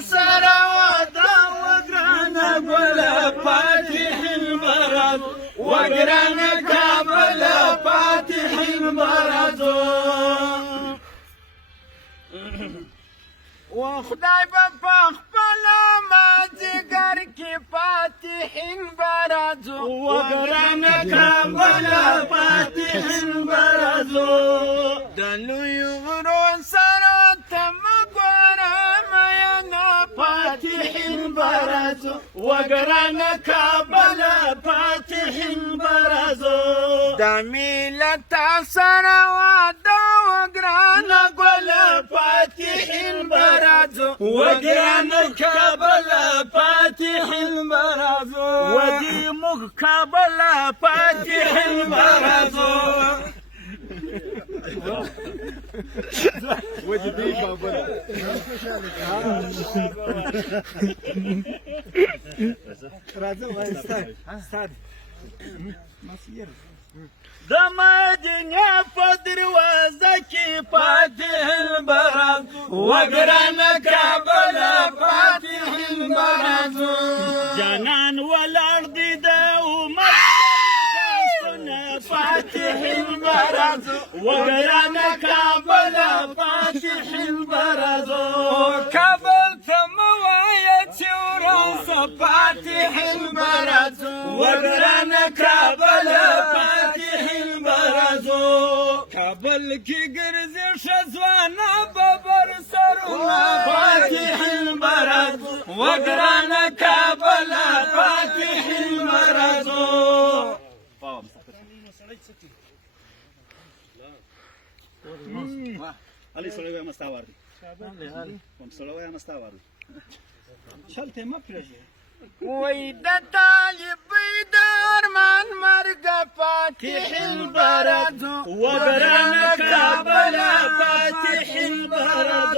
سراودا وقرانا قولا فاتح البرد وقرانا كابلا فاتح البرد وخداي بفخبلا ما ذكر كي فاتح البرد وقرانا كابلا فاتح البرد دلو يغرون سرات فاتح البرز وقرانا كابلا فاتح البرز دميلة سنوات وقرانا قولا فاتح البرز وقرانا كابلا فاتح البرز ودي مقابلة فاتح البرز ودي دي بابا دمجني فدر وزكي فاتح البرز وقرانا كابلا فاتح البرز جنان والارض دوما فاتح البرز وقرانا كابلا فاتح البرز كابل ثم وايتي وراس فاتح البرز وقرانا كابلا فاتح البرز كابل كي قرز شزوانا ببر سرونا فاتح البرز وقرانا كابلا فاتح البرز علي سړی مستاور دي کوم سړی مستاور دي چلته ما پرېږه وای د طالب د ارمان مرګ فاتح البرد وقرانا كابلا فاتح البرد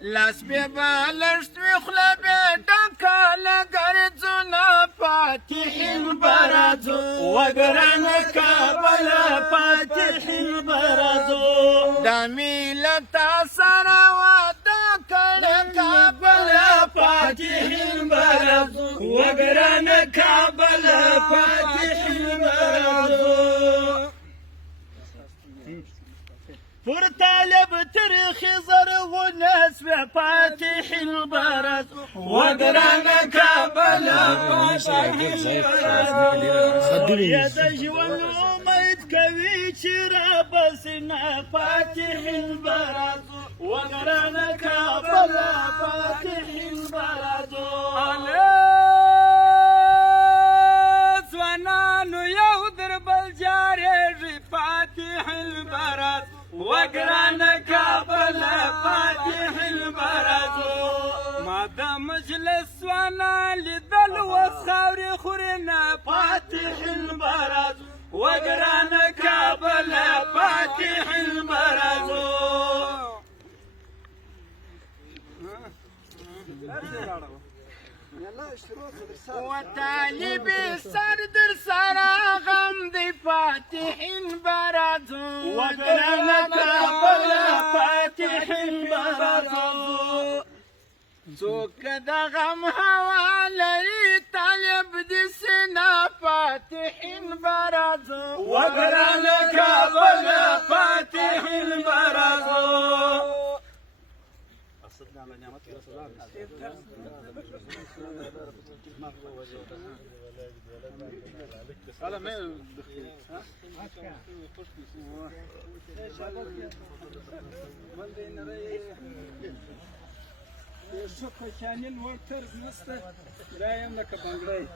لاس به بالشت خلا به ډکاله ګرځونه فاتح البرد وقرانا كابلا فاتح البرد دميلة سنوات كابلا فاتح البرد وقرانا كابلا فاتح البرد فر طالب ترخي زرغنس فاتح البرد وقرانا كابلا فاتح البرد يا دجوال وميت كوي شرابسنا فاتح البرد وقرانا كابلا فاتح البرد سوانانو يودر بالجاري فاتح البرد وقرانا كابلا فاتح البرد ما دام مجلس وانا لذل وصخاوري خورنا فاتح البرد وقرانا كابلا فاتح البرد وطالب سردر سرا غم دي فاتح البرد وقرانا كابلا فاتح البرد زوك دا غم هوا لري طالب دي سنا فاتح البرد وقرانا كابلا فاتح البرد على نعمة رسول الله ما شوف كان الورترز نسته لا يملك بانجلاي